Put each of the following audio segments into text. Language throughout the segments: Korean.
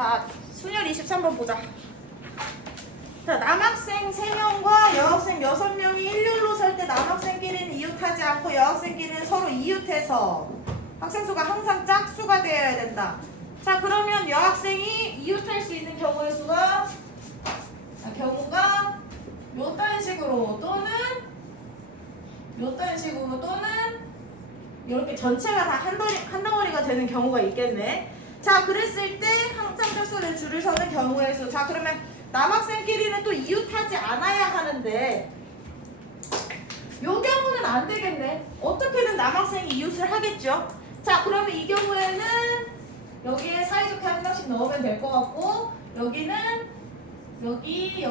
자, 순열 23번 보자. 자, 남학생 3명과 여학생 6명이 일렬로 설 때 남학생끼리는 이웃하지 않고 여학생끼리는 서로 이웃해서 학생 수가 항상 짝수가 되어야 된다. 자, 그러면 여학생이 이웃할 수 있는 경우의 수가 경우가 요딴 식으로 또는 요딴 식으로 또는 이렇게 전체가 다 한 덩어리가 되는 경우가 있겠네. 자, 그랬을 때 항상 짝수를 줄을 서는 경우의 수. 자, 그러면 남학생끼리는 또 이웃하지 않아야 하는데 요 경우는 안 되겠네. 어떻게든 남학생이 이웃을 하겠죠. 자, 그러면 이 경우에는 여기에 사이좋게 한 명씩 넣으면 될 것 같고 여기는 여기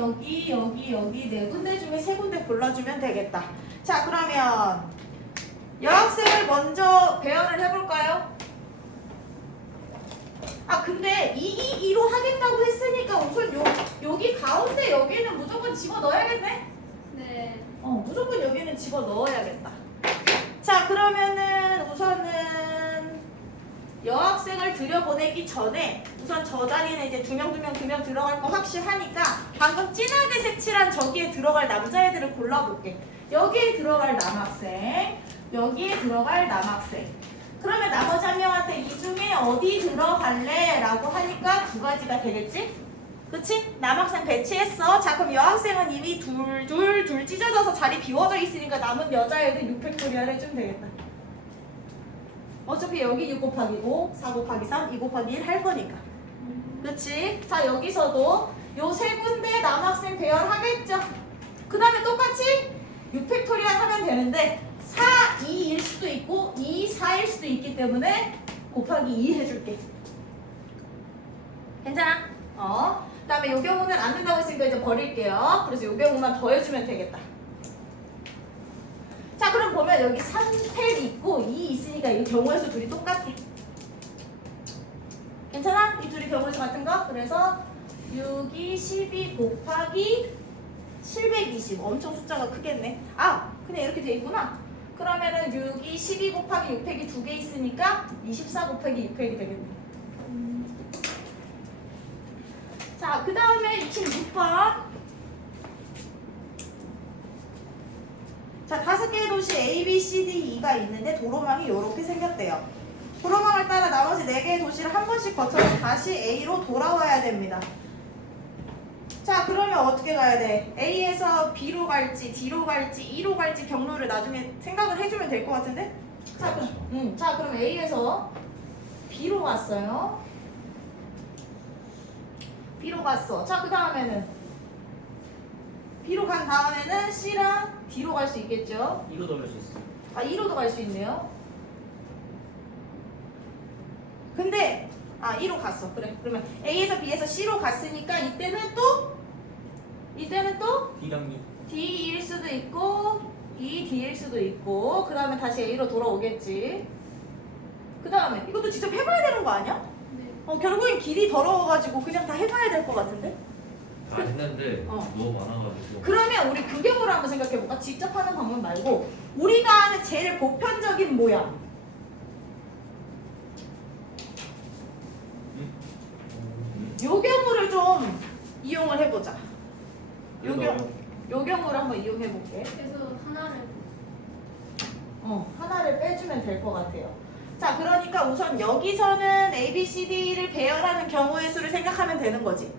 네 군데 중에 세 군데 골라주면 되겠다. 자, 그러면 여학생을 먼저 배열을 해볼까요? 아, 근데 2로 하겠다고 했으니까 우선 여기 가운데 여기는 무조건 집어넣어야겠네? 네. 무조건 여기는 집어넣어야겠다. 자, 그러면은 우선은 여학생을 들여보내기 전에 우선 저 자리는 이제 2명 들어갈 거 확실하니까 방금 진하게 색칠한 저기에 들어갈 남자애들을 골라볼게. 여기에 들어갈 남학생, 여기에 들어갈 남학생. 그러면 나머지 한 명한테 이 중에 어디 들어갈래? 라고 하니까 두 가지가 되겠지? 그치? 남학생 배치했어. 자, 그럼 여학생은 이미 둘 찢어져서 자리 비워져 있으니까 남은 여자애들 6팩토리얼 해주면 되겠다. 어차피 여기 6 곱하기 5, 4 곱하기 3, 2 곱하기 1 할 거니까. 그치? 자, 여기서도 요 세 군데 남학생 배열하겠죠? 그 다음에 똑같이 6팩토리얼 하면 되는데 4, 2일 수도 있고 2, 4일 수도 있기 때문에 곱하기 2 해줄게. 괜찮아? 그 다음에 요 경우는 안 된다고 했으니까 이제 버릴게요. 그래서 요 경우만 더해주면 되겠다. 자, 그럼 보면 여기 3팩 있고 2 있으니까 이 경우의 수 둘이 똑같아. 괜찮아? 이 둘이 경우의 수 같은 거? 그래서 6이 12 곱하기 720. 엄청 숫자가 크겠네. 아, 그냥 이렇게 돼 있구나. 그러면은 6이 12 곱하기 6팩이 2개 있으니까 24 곱하기 6팩이 되겠네. 자, 그 다음에 26번. 자, 5개의 도시 A, B, C, D, E가 있는데 도로망이 이렇게 생겼대요. 도로망을 따라 나머지 4개의 도시를 한 번씩 거쳐서 다시 A로 돌아와야 됩니다. 자, 그러면 어떻게 가야 돼? A에서 B로 갈지, D로 갈지, E로 갈지 경로를 나중에 생각을 해주면 될 것 같은데? 자, 자, 그럼 A에서 B로 갔어요. B로 갔어. 자, 그 다음에는 B로 간 다음에는 C랑 D로 갈 수 있겠죠? 2로도 할 수 있어. 아, 2로도 갈 수 있네요. 근데 2로 갔어. 그래. 그러면 A에서 B에서 C로 갔으니까 이때는 또 D랑 D일 수도 있고 D일 수도 있고 그 다음에 다시 A로 돌아오겠지. 그 다음에 이것도 직접 해봐야 되는 거 아니야? 네. 결국엔 길이 더러워가지고 그냥 다 해봐야 될 것 같은데? 다 했는데 어. 너무 많아가지고. 그러면 우리 그 경우를 한번 생각해볼까? 직접 하는 방법 말고 우리가 아는 제일 보편적인 모양 요 경우를 좀 이용을 해보자. 요 경우를 한번 이용해볼게. 그래서 하나를 하나를 빼주면 될 것 같아요. 자, 그러니까 우선 여기서는 A, B, C, D를 배열하는 경우의 수를 생각하면 되는 거지.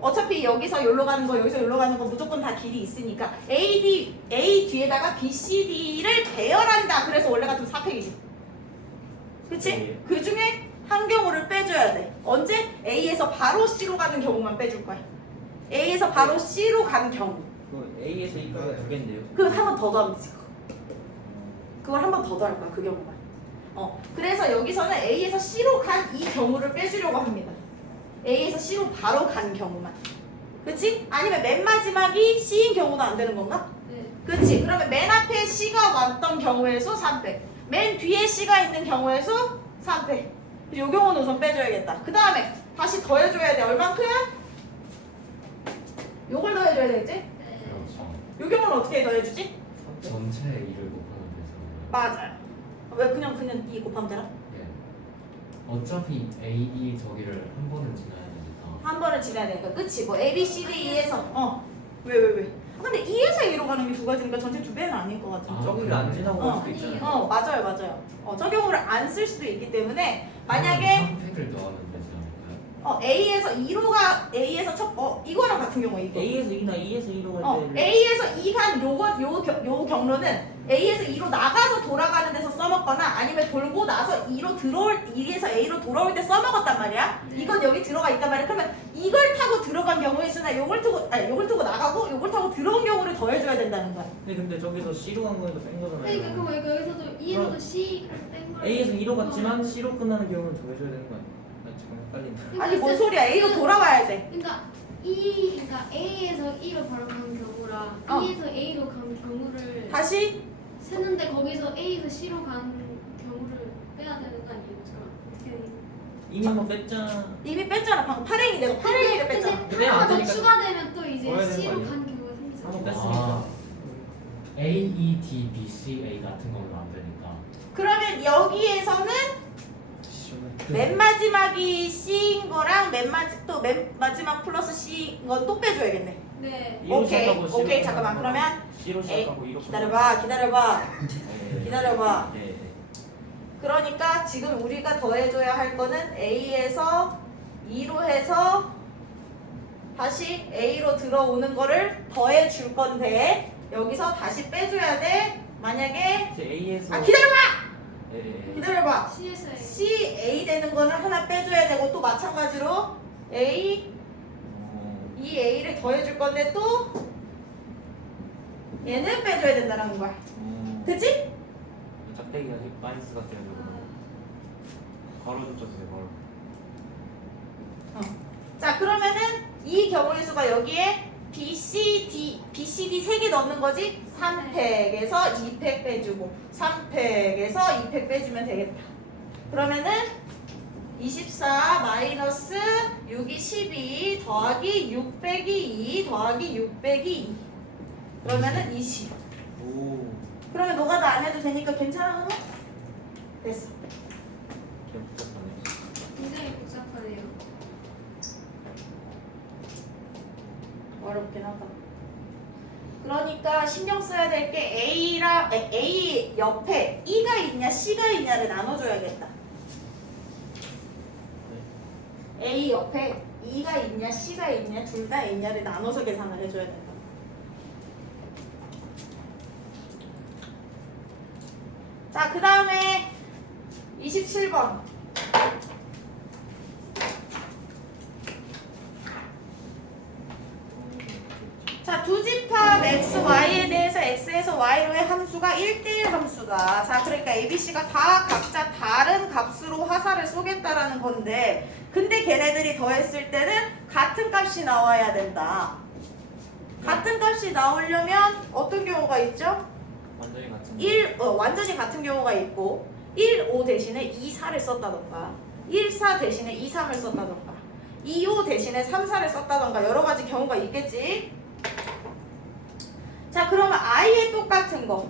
어차피 여기서 여기로 가는 거, 여기서 여기로 가는 거 무조건 다 길이 있으니까 A 뒤에다가 B, C, D를 배열한다. 그래서 원래 같으면 4팩이지. 그치? 네. 그 중에 한 경우를 빼줘야 돼. 언제? A에서 바로 C로 가는 경우만 빼줄 거야. A에서 바로 C로 가는 경우. 그 A에서 E까지 두 개인데요. 그럼 한 번 더 더하면 되지. 그걸 한 번 더 더할 거야. 그 경우만. 그래서 여기서는 A에서 C로 간 이 경우를 빼주려고 합니다. A에서 C로 바로 간 경우만. 그치? 아니면 맨 마지막이 C인 경우도 안 되는 건가? 네. 그치? 그러면 맨 앞에 C가 왔던 경우의 수 3배. 맨 뒤에 C가 있는 경우의 수 3배. 이 경우는 우선 빼줘야겠다. 그 다음에 다시 더해줘야 돼. 얼만큼? 요걸 더해줘야 되겠지? 네. 요 경우는 어떻게 더해주지? 전체 2를 곱하면 돼서. 맞아요. 왜 그냥 2 곱하면 되나? 예. 어차피 A, B 저기를 한 번은 지나야 되는데. 1번을 지나야 되니까 그치? 뭐 A, B, C, D, E에서 왜? 근데 E에서 A로 가는 게 두 가지니까 전체 두 배는 아닐 것 같은데. 저기를 안 지나고 갈 수도 아니에요. 있잖아요. 맞아요. 저 경우를 안 쓸 수도 있기 때문에 만약에 선택을 더하면 되지 않을까요? A에서 2로가 A에서 이거랑 같은 경우 이거. A에서 2나 E에서 2로 갈 때. A에서 2간 요 경로는 A에서 2로 나가서 돌아가는 데서 써먹거나 아니면 돌고 나서 2에서 A로 돌아올 때 써먹었단 말이야. 네. 이건 여기 들어가 있단 말이야. 그러면 이걸 타고 들어간 경우에 있으나 요걸 타고 나가고 요걸 타고 들어온 경우를 더해줘야 된다는 거야. 근데 저기서 C로 간 거에도 뺀 거잖아요. 그러니까 그거 이거 여기서도 E에서도 C 뺀 거예요. A에서 2로 갔지만 C로 끝나는 경우는 더해줘야 되는 거 아니야? 나 지금 헷갈린다. 아니 뭔 소리야. A로 돌아와야 돼. 그러니까 A에서 E로 바로 간 경우랑 E에서 A로 간 경우를 다시 세는데 거기서 A에서 C로 간 경우를 빼야 되는 거 아니에요? 잠깐만. 어떻게 해야 되지? 이미 한번 뺐잖아. 이미 뺐잖아. 방금 8행이 내가 8행이를 뺐잖아. 근데 하나 더 추가되면 또 이제 넣어야 되는 거 C로 아니에요? 간 경우가 생기잖아. 한번 뺐으니까. A, E, D, B, C, A 같은 거는 안 되니까. 그러면 여기에서는 맨 마지막이 C인 거랑 맨 마지막 플러스 C인 건 또 빼줘야겠네. 네. E로 오케이, 시작하고 C로 오케이, 끝나는 잠깐만. 거. 그러면 C로 시작하고 E로 기다려봐. 네. 기다려봐. 네. 그러니까 지금 우리가 더해줘야 할 거는 A에서 2로 해서 다시 A로 들어오는 거를 더해줄 건데 여기서 다시 빼줘야 돼. 만약에 이제 A에서 기다려봐. C에서 C, A 되는 거는 하나 빼줘야 되고 또 마찬가지로 A, 이 A를 더해줄 건데 또 얘는 빼줘야 된다는 거야. 그치? 짝대기가 마이너스 같아가지고 바로 줬었어요 바로. 자 그러면은 이 경우의 수가 여기에 B, C, D 3개 넣는 거지? 3팩에서 2팩 빼주고 3팩에서 2팩 빼주면 되겠다. 그러면은 24 마이너스 6이 12 더하기 6 빼기 2 더하기 6 빼기 2 그러면은 20. 오. 그러면 노가다 안 해도 되니까 괜찮아? 됐어. 그냥 복잡하네. 굉장히 복잡하네요. 어렵긴 하다. 그러니까 신경 써야 될 게 A 옆에 E가 있냐 C가 있냐를 나눠줘야겠다. A 옆에 E가 있냐 C가 있냐 둘 다 있냐를 나눠서 계산을 해줘야 된다. 자, 그 다음에 27번. 자, 두 집합 x, y에 대해서 x에서 y로의 함수가 1대1 함수다. 자, 그러니까 ABC가 다 각자 다른 값으로 화살을 쏘겠다라는 건데 근데 걔네들이 더했을 때는 같은 값이 나와야 된다. 같은 값이 나오려면 어떤 경우가 있죠? 완전히 같은. 완전히 같은 경우가 있고 1, 5 대신에 2, 4를 썼다던가 1, 4 대신에 2, 3을 썼다던가 2, 5 대신에 3, 4를 썼다던가 여러 가지 경우가 있겠지. 자 그러면 I에 똑같은 거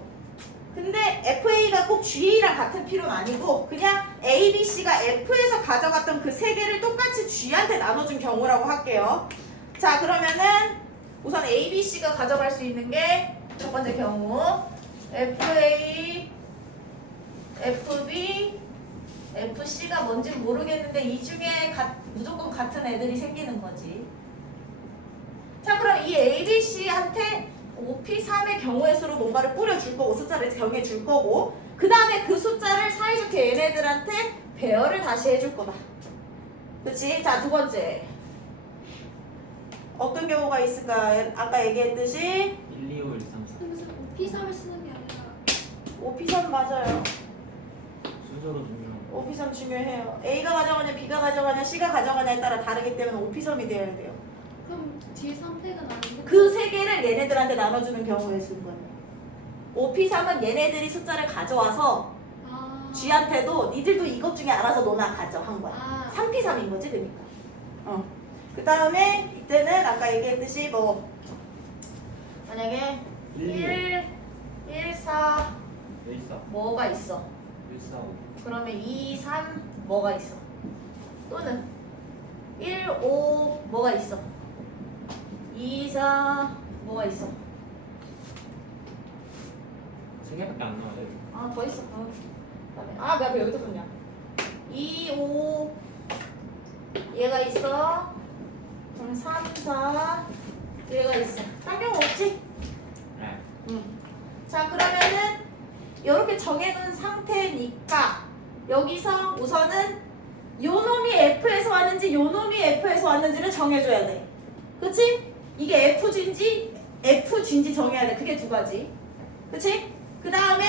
근데 FA가 꼭 GA랑 같은 필요는 아니고 그냥 A, B, C가 F에서 가져갔던 그 세 개를 똑같이 G한테 나눠준 경우라고 할게요. 자 그러면은 우선 A, B, C가 가져갈 수 있는 게 첫 번째 경우 FA, FB, FC가 뭔지 모르겠는데 이 중에 무조건 같은 애들이 생기는 거지. 자 그럼 이 A, B, C한테 5P3의 경우의 수로 뭔가를 뿌려줄 거고 숫자를 정해줄 거고 그 다음에 그 숫자를 사이좋게 얘네들한테 배열을 다시 해줄 거다. 그치? 자 두 번째 어떤 경우가 있을까? 아까 얘기했듯이 1, 2, 5, 1, 3, 4. 무슨 P3을 쓰는 게 아니라 5P3 맞아요. 순서로 중요한 거. 5P3 중요해요. A가 가져가냐 B가 가져가냐 C가 가져가냐에 따라 다르기 때문에 5P3이 되어야 돼요. 그럼 뒤에 3패가 나는데 그 세 개를 얘네들한테 나눠주는 경우의 수인 거예요. 5P3은 얘네들이 숫자를 가져와서 G한테도 니들도 이것 중에 알아서 너나 가져 한 거야. 3P3인 거지 그러니까. 그 다음에 이때는 아까 얘기했듯이 뭐 만약에 1, 4 1, 4. 뭐가 있어? 1, 4, 5. 그러면 2, 3 뭐가 있어? 또는 1, 5 뭐가 있어? 2, 4 뭐가 있어? 3개밖에 안 나와요. 아, 더 있어. 그다음에 내가 왜 여기다 썼냐? 2, 5 얘가 있어. 그럼 3, 4 얘가 있어. 딴 경우 없지? 네. 자, 그러면은 이렇게 정해놓은 상태니까 여기서 우선은 요 놈이 F에서 왔는지 요 놈이 F에서 왔는지를 정해줘야 돼. 그치? 이게 FG인지 정해야 돼. 그게 두 가지. 그치? 그 다음에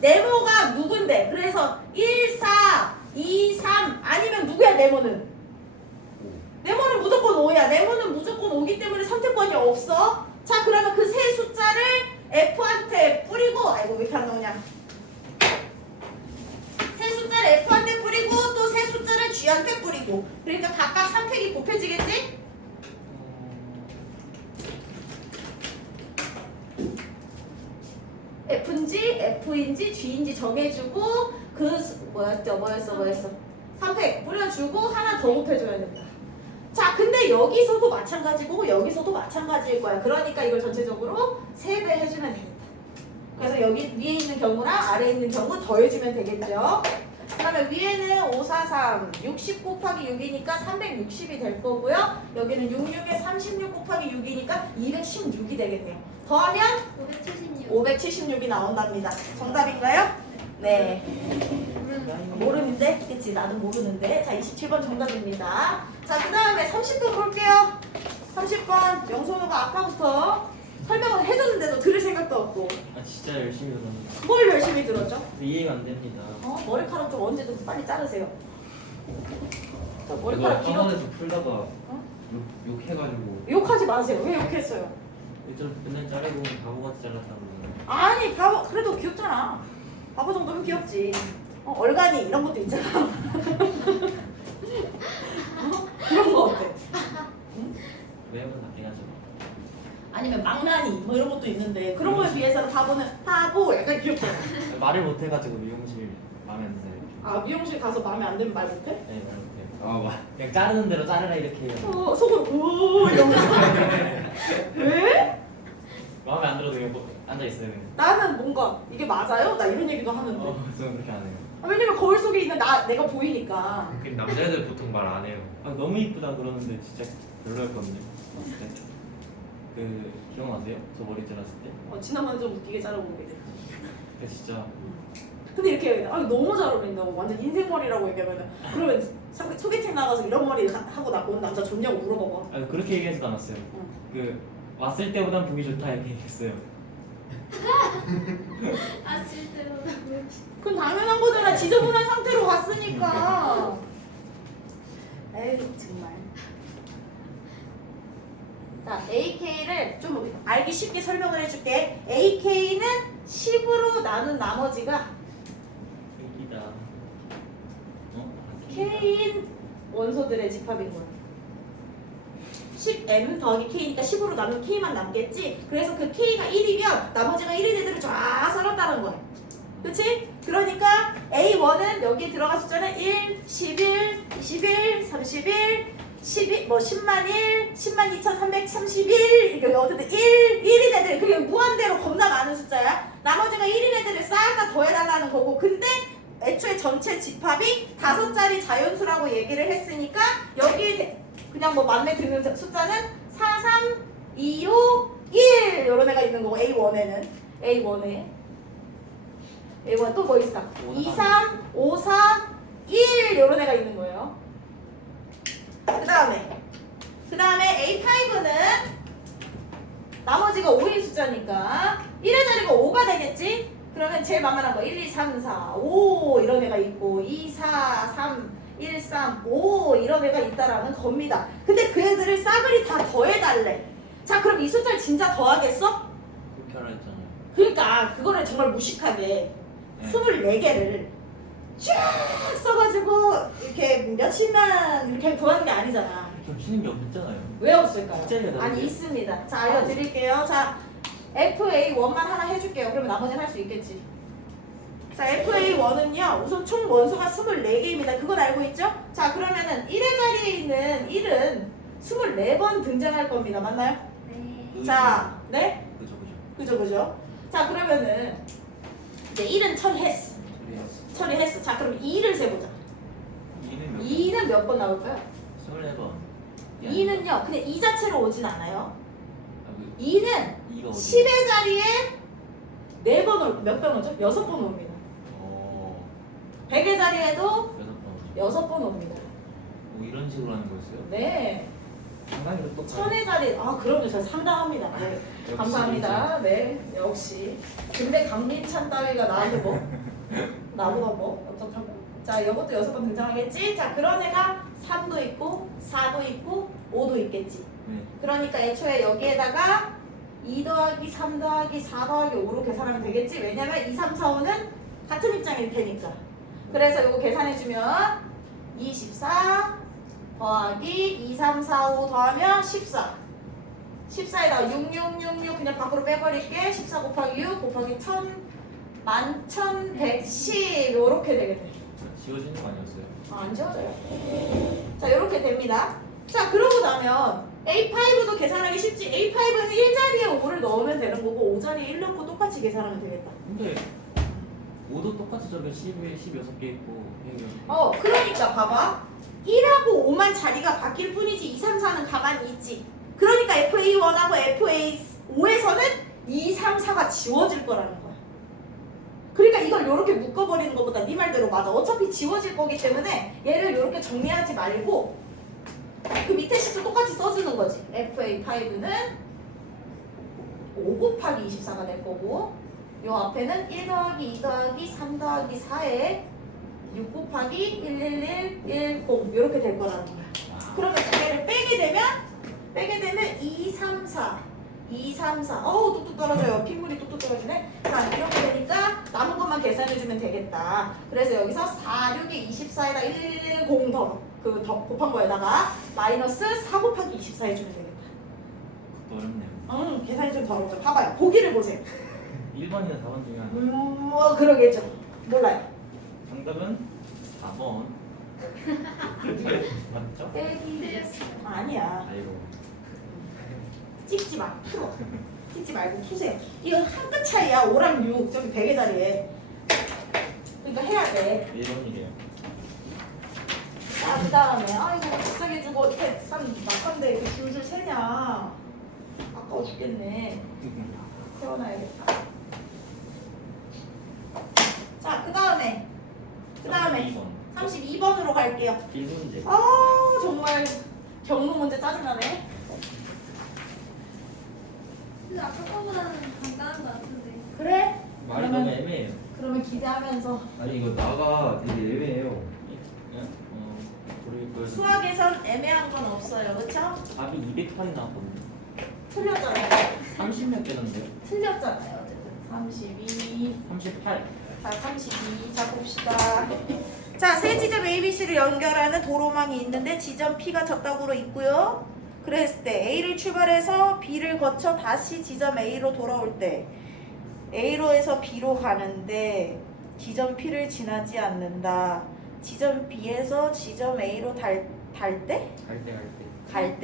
네모가 누군데? 그래서 1, 4, 2, 3 아니면 누구야 네모는? 네모는 무조건 5야. 네모는 무조건 5기 때문에 선택권이 없어. 자, 그러면 그 세 숫자를 F한테 뿌리고 아이고 왜 이렇게 안 나오냐. 세 숫자를 F한테 뿌리고 또 세 숫자를 G한테 뿌리고 그러니까 각각 3팩이 곱해지겠지? F인지 F인지 G인지 정해주고 뭐였어 3팩 뿌려주고 하나 더 곱해줘야 된다. 자, 근데 여기서도 마찬가지고 여기서도 마찬가지일 거야. 그러니까 이걸 전체적으로 3배 해주면 되겠다. 그래서 여기 위에 있는 경우랑 아래에 있는 경우 더해주면 되겠죠. 그러면 위에는 5, 4, 3, 60 곱하기 6이니까 360이 될 거고요. 여기는 66에 36 곱하기 6이니까 216이 되겠네요. 더하면 576. 576이 나온답니다. 정답인가요? 네. 모르는데? 그치, 나도 모르는데. 자, 27번 정답입니다. 자, 그 다음에 30번 볼게요. 30번 영선우가 아까부터 설명을 해줬는데도 들을 생각도 없고 아 진짜 열심히 들었는데 뭘 열심히 들었죠? 이해가 안 됩니다. 머리카락 좀 언제 좀 빨리 자르세요. 저 머리카락 길어. 학원에서 풀다가 욕해가지고 욕하지 마세요. 왜 욕했어요? 일절 맨날 자르고 바보같이 잘랐다고 그러잖아요. 아니 바보 그래도 귀엽잖아. 바보 정도면 귀엽지. 얼간이 이런 것도 있잖아. 그런 거 어때? 외형은 낫긴 하죠. 아니면 망나니 뭐 이런 것도 있는데 그런 거에 비해서는 바보는 바보 약간 귀엽잖아. 말을 못해가지고 미용실 마음에 안 드세요. 아 미용실 가서 마음에 안 들면 말 못해? 네, 말 못해요. 아 맞. 그냥 자르는 대로 자르라 이렇게 해요. 속으로 오 이러면서 왜? 마음에 안 들어도 그냥 앉아 있어요. 그냥. 나는 뭔가 이게 맞아요? 나 이런 얘기도 하는데 저는 그렇게 안 해요. 왜냐면 거울 속에 있는 내가 보이니까. 그 남자애들 보통 말 안 해요. 아, 너무 이쁘다 그러는데 진짜 별로였거든요. 진짜. 그 기억나세요? 저 머리 잘랐을 때? 지난번에 좀 웃기게 자르고 오게 됐지. 그 진짜 근데 이렇게 얘기해. 너무 잘 어울린다고 완전 인생머리라고 얘기하면 그러면 소개팅 나가서 이런 머리 하고 온 남자 좋냐고 물어봐봐. 아, 그렇게 얘기하지도 않았어요. 응. 그 왔을 때보단 보기 좋다 이렇게 얘기했어요. 아 실제로 그건 당연한 거잖아. 지저분한 상태로 왔으니까. 에이 정말. 자, AK를 좀 알기 쉽게 설명을 해줄게. AK는 10으로 나눈 나머지가 여기다. K인 원소들의 집합인 거야. 10M 더하기 K니까 10으로 나눈 K만 남겠지? 그래서 그 K가 1이면 나머지가 1인 애들을 쫙 썰었다는 거야. 그치? 그러니까 A1은 여기 들어갈 숫자는 1, 11, 21, 31, 12, 뭐 10만 1, 10만 2331 이렇게 어쨌든 1인 애들 그게 무한대로 겁나 많은 숫자야. 나머지가 1인 애들을 싹 다 더해달라는 거고 근데 애초에 전체 집합이 5자리 자연수라고 얘기를 했으니까 여기 그냥 뭐 맘에 드는 숫자는 4, 3, 2, 5, 1 이런 애가 있는 거고 A1에는 A1에 또 뭐 있을까? 2, 3, 5, 4, 1 이런 애가 있는 거예요. 그 다음에 A5는 나머지가 5인 숫자니까 1의 자리가 5가 되겠지? 그러면 제일 만만한 거 1, 2, 3, 4, 5 이런 애가 있고 2, 4, 3, 1, 3, 5 이런 애가 있다라는 겁니다. 근데 그 애들을 싸그리 다 더해달래. 자 그럼 이 숫자를 진짜 더하겠어? 그렇게 하라 했잖아요. 그러니까 그거를 정말 무식하게 네. 24개를 쫙 써가지고 이렇게 몇십만 이렇게 구하는 게 아니잖아. 좀 치는 게 없잖아요. 왜 없을까요? 숫자리가 아니 다른데? 있습니다. 자 알려드릴게요. 자 FA1만 하나 해줄게요. 그러면 나머지는 할 수 있겠지. 자, FA1은요, 우선 총 원소가 24개입니다. 그건 알고 있죠? 자, 그러면은 1의 자리에 있는 1은 24번 등장할 겁니다. 맞나요? 네. 자, 네? 그죠. 그죠. 자, 그러면은 이제 1은 처리했어. 처리했어. 자, 그럼 2를 세보자. 2는 몇 번 나올까요? 24번. 2는요, 근데 2 자체로 오진 않아요. 그 2는 2가 10의 자리에 4번 올, 몇 번 오죠? 6번 옵니다. 100의 자리에도 6번. 6번 옵니다. 뭐 이런 식으로 하는 거였어요? 네. 상당히 또 1000의 자리, 아, 그럼요. 저 상당합니다. 네. 감사합니다. 네, 역시. 근데 강민찬 따위가 나한테 뭐? 나보다 뭐? 어쩌다고? 자, 이것도 6번 등장하겠지? 자, 그런 애가 3도 있고, 4도 있고, 5도 있겠지. 네. 그러니까 애초에 여기에다가 2 더하기 3 더하기 4 더하기 5로 계산하면 되겠지? 왜냐면 2, 3, 4, 5는 같은 입장일 테니까. 그래서 이거 계산해주면 24 더하기 2, 3, 4, 5 더하면 14. 14에다가 6, 6, 6, 6 그냥 밖으로 빼버릴게. 14 곱하기 6 곱하기 1000 11,110 요렇게 되겠네. 지워지는 거 아니었어요? 안 지워져요. 자, 요렇게 됩니다. 자, 그러고 나면 A5도 계산하기 쉽지. A5는 1자리에 5를 넣으면 되는 거고 5자리에 1 넣고 똑같이 계산하면 되겠다. 근데 5도 똑같이 저게 10에 16개 있고 그러니까 봐봐. 1하고 5만 자리가 바뀔 뿐이지 2, 3, 4는 가만히 있지. 그러니까 FA1하고 FA5에서는 2, 3, 4가 지워질 거라는 거야. 그러니까 이걸 이렇게 묶어버리는 것보다 네 말대로 맞아. 어차피 지워질 거기 때문에 얘를 이렇게 정리하지 말고 그 밑에 식도 똑같이 써주는 거지. FA5는 5 곱하기 24가 될 거고 요 앞에는 1 더하기 2 더하기 3 더하기 4에 6 곱하기 11110 이렇게 될 거라는 거야. 그러면 두 개를 빼게 되면 2, 3, 4 2, 3, 4 어우 뚝뚝 떨어져요. 핏물이 뚝뚝 떨어지네. 자, 이렇게 되니까 남은 것만 계산해주면 되겠다. 그래서 여기서 4, 6이 24에다 11110 더 곱한 거에다가 마이너스 4 곱하기 24 해주면 되겠다. 어렵네요. 계산이 좀 더 어렵죠. 봐봐요. 보기를 보세요. 1번이나 4번 중에 하나. 뭐 그러겠죠. 몰라요. 정답은 4번. 맞죠? 네, 힘들었어요. 아니야. 아이고. 찍지 마. 풀어. 찍지 말고 푸세요. 이거 한 끗 차이야. 5랑 6. 저기 100의 자리에. 그러니까 해야 돼. 1번이래요. 자, 그 다음에 이거 비싸게 주고 이렇게 낙한데 이렇게 줄줄 세냐. 아까워 죽겠네. 세워놔야겠다. 자, 그 다음에 2번. 32번으로 갈게요. 1문제. 정말 경로 문제 짜증나네. 근데 아까 거보다는 간단한 것 같은데. 그래? 말이 너무 애매해요. 그러면 기대하면서 아니 이거 나가 되게 애매해요. 모르겠고요. 수학에선 애매한 건 없어요. 그쵸? 답이 208이 나왔거든요. 틀렸잖아요. 30몇 개던데요? 틀렸잖아요. 어쨌든 32. 38. 자, 32. 자, 봅시다. 자, 세 지점 ABC를 연결하는 도로망이 있는데 지점 P가 적당으로 있고요. 그랬을 때 A를 출발해서 B를 거쳐 다시 지점 A로 돌아올 때 A로에서 B로 가는데 지점 P를 지나지 않는다. 지점 B에서 지점 A로 달 때? 달릴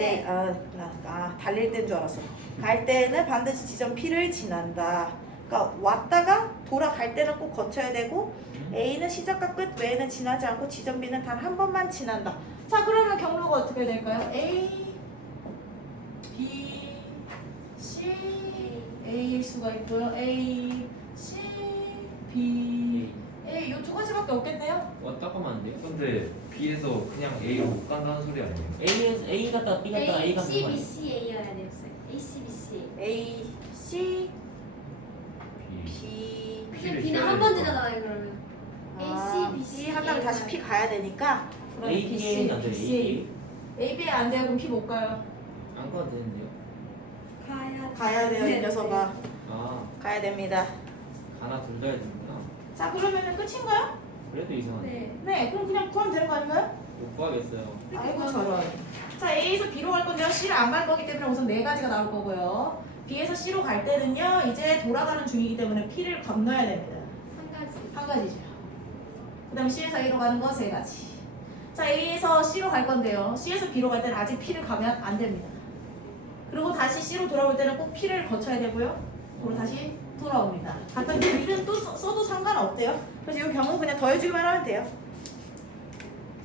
때인 줄 알았어. 갈 때는 반드시 지점 P를 지난다. 그러니까 왔다가 돌아갈 때는 꼭 거쳐야 되고 A는 시작과 끝 외에는 지나지 않고 지점 B는 단 한 번만 지난다. 자, 그러면 경로가 어떻게 될까요? A, B, C, A일 수가 있고요. A, C, B, A 요 두 가지밖에 없겠네요. 왔다 가면 안 돼요? 근데 B에서 그냥 A로 못 간다는 소리 아니에요? A 갔다 B 갔다 A A, 갔다 C, B, C, A여야 되겠어요. A, C, B, C. A, C, B. B. 근데 B를 B는 지나야 한 번 되니까. 지나잖아요 그러면. 아, A, C, B, C. 한 다음에 다시 P 가야 되니까. 그럼 A, B, B, C, A는 안 돼요. B, C. A, A, B 안 돼요. 그럼 P 못 가요. 안 가도 되는데요? 가야 돼요. 이 네. 녀석아. 아, 가야 됩니다. 하나 둘 다 해야 되는구나. 자, 그러면은 끝인가요? 그래도 이상하네. 네. 네, 그럼 그냥 구하면 되는 거 아닌가요? 못 구하겠어요. 아이고 저런. 자, A에서 B로 갈 건데요. C를 안 갈 거기 때문에 우선 네 가지가 나올 거고요. B에서 C로 갈 때는요. 이제 돌아가는 중이기 때문에 P를 건너야 됩니다. 한 가지. 한 가지죠. 그 다음에 C에서 A로 가는 거 세 가지. 자, A에서 C로 갈 건데요. C에서 B로 갈 때는 아직 P를 가면 안 됩니다. 그리고 다시 C로 돌아올 때는 꼭 P를 거쳐야 되고요. 그리고 다시 돌아옵니다. 같은 길은 또 써도 상관없대요. 그래서 이 경우 그냥 더해주기만 하면 돼요.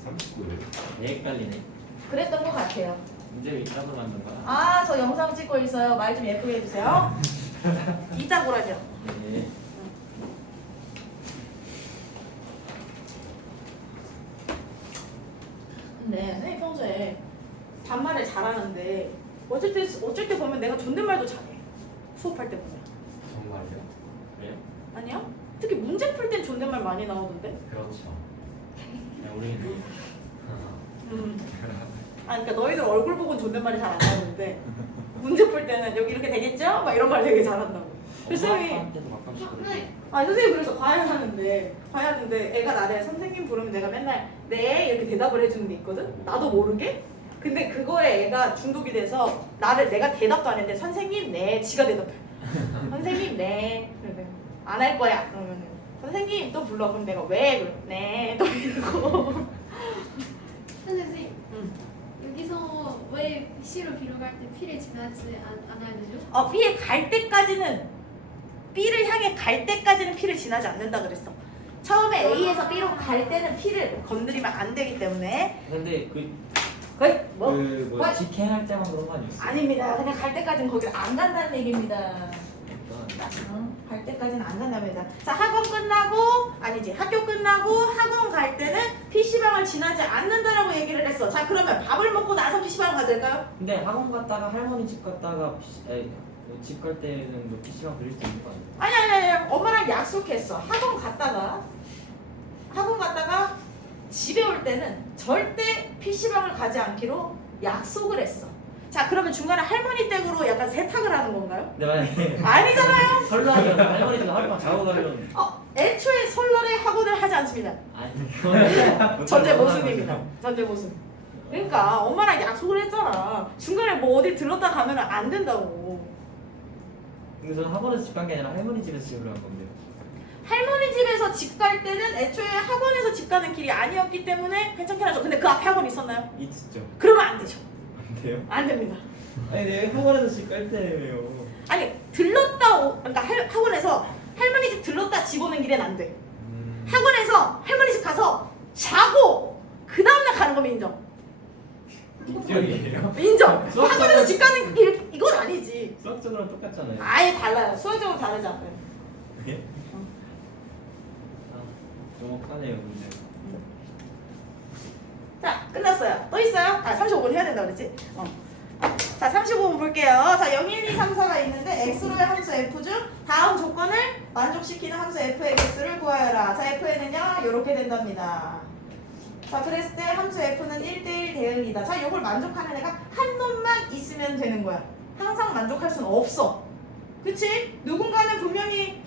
39예요? 네, 헷갈리네. 그랬던 것 같아요. 문제를 이따로 만든 거야. 아, 저 영상 찍고 있어요. 말 좀 예쁘게 해주세요. 이따구라죠. 네. 근데 선생님 평소에 반말을 잘하는데 어쩔 때 보면 내가 존댓말도 잘해. 수업할 때 보면. 정말요? 그래요? 아니요? 특히 문제 풀 땐 존댓말 많이 나오던데? 그렇죠. 그냥 우리는 아, 그러니까 너희들 얼굴 보고는 존댓말이 잘 안 나오는데 문제 풀 때는 여기 이렇게 되겠죠? 막 이런 말 되게 잘한다고. 그래서 선생님이 엄마한테도 가끔씩 그러지. 아, 선생님 그래서 과외하는데 애가 나를 선생님 부르면 내가 맨날 네 이렇게 대답을 해주는 게 있거든? 나도 모르게? 근데 그거에 애가 중독이 돼서 내가 대답도 안 했는데 선생님 네 지가 대답해. 선생님 네 안 할 거야 그러면은 선생님 또 불러 그럼 내가 왜? 그래 네또 이러고. 선생님 응. 여기서 왜 C로 B로 갈 때 P를 지나지 않아야 되죠? B에 갈 때까지는 B를 향해 갈 때까지는 P를 지나지 않는다 그랬어. 처음에 A에서 B로 갈 때는 P를 건드리면 안 되기 때문에 근데 거의 뭐 뭐 직행할 때만 그런 거 아니었어? 아닙니다. 그냥 갈 때까지는 거기 안 간다는 얘기입니다. 일단 갈 때까지는 안 간답니다. 자, 학원 끝나고 아니지 학교 끝나고 학원 갈 때는 PC방을 지나지 않는다라고 얘기를 했어. 자, 그러면 밥을 먹고 나서 PC방 가도 될까요? 근데 학원 갔다가 할머니 집 갔다가 집 갈 때는 뭐 PC방 들릴 수 있는 거 아니야? 아니. 엄마랑 약속했어. 학원 갔다가 집에 올 때는 절대 PC방을 가지 않기로 약속을 했어. 자, 그러면 중간에 할머니 댁으로 약간 세탁을 하는 건가요? 근데 만약에 아니잖아요. 설날에 할머니 집 하루만 자고 가면 애초에 설날에 학원을 하지 않습니다. 아니 전제 모순입니다. 전제 모순. 그러니까 엄마랑 약속을 했잖아. 중간에 뭐 어디 들렀다 가면 안 된다고. 근데 저는 학원에서 집 간 게 아니라 할머니 집에서 집을 간 건데요. 할머니 집에서 집 갈 때는 애초에 학원에서 집 가는 길이 아니었기 때문에 괜찮긴 하죠. 근데 그 앞에 학원 있었나요? 있었죠. 그러면 안 되죠. 안 돼요? 안 됩니다. 아니 내 학원에서 집 갈 때예요. 아니 그러니까 학원에서 할머니 집 들렀다 집 오는 길엔 안 돼. 학원에서 할머니 집 가서 자고 그 다음날 가는 거면 인정. 인정이에요? 인정. 수학적으로- 학원에서 집 가는 길 이건 아니지. 수학적으로는 똑같잖아요. 아예 달라요. 수학적으로 다르지 않아요. 예? 정확하네요 문제. 자, 끝났어요. 또 있어요? 35분 해야 된다 그랬지? 자, 35분 볼게요. 자, 0, 1, 2, 3, 4가 있는데 x로의 함수 f 중 다음 조건을 만족시키는 함수 f의 개수를 구하여라. 자, f는요 이렇게 된답니다. 자, 그랬을 때 함수 f는 1대1 대응이다. 자, 이걸 만족하는 애가 한 놈만 있으면 되는 거야. 항상 만족할 수는 없어. 그치? 누군가는 분명히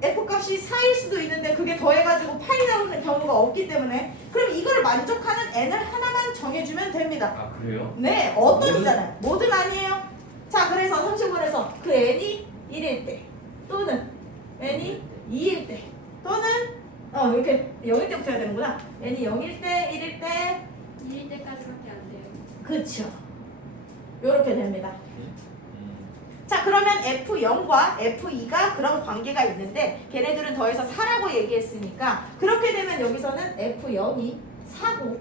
F값이 4일 수도 있는데 그게 더해가지고 8이 나오는 경우가 없기 때문에 그럼 이걸 만족하는 n을 하나만 정해주면 됩니다. 아 그래요? 네, 어떤이잖아요. 뭐든 아니에요. 자, 그래서 30번에서 그 n이 1일 때 또는 n이 2일 때 또는 이렇게 0일 때부터 해야 되는구나. n이 0일 때, 1일 때 2일 때까지밖에 안 돼요. 그쵸. 요렇게 됩니다. 자, 그러면 F0과 F2가 그런 관계가 있는데 걔네들은 더해서 4라고 얘기했으니까 그렇게 되면 여기서는 F0이 4고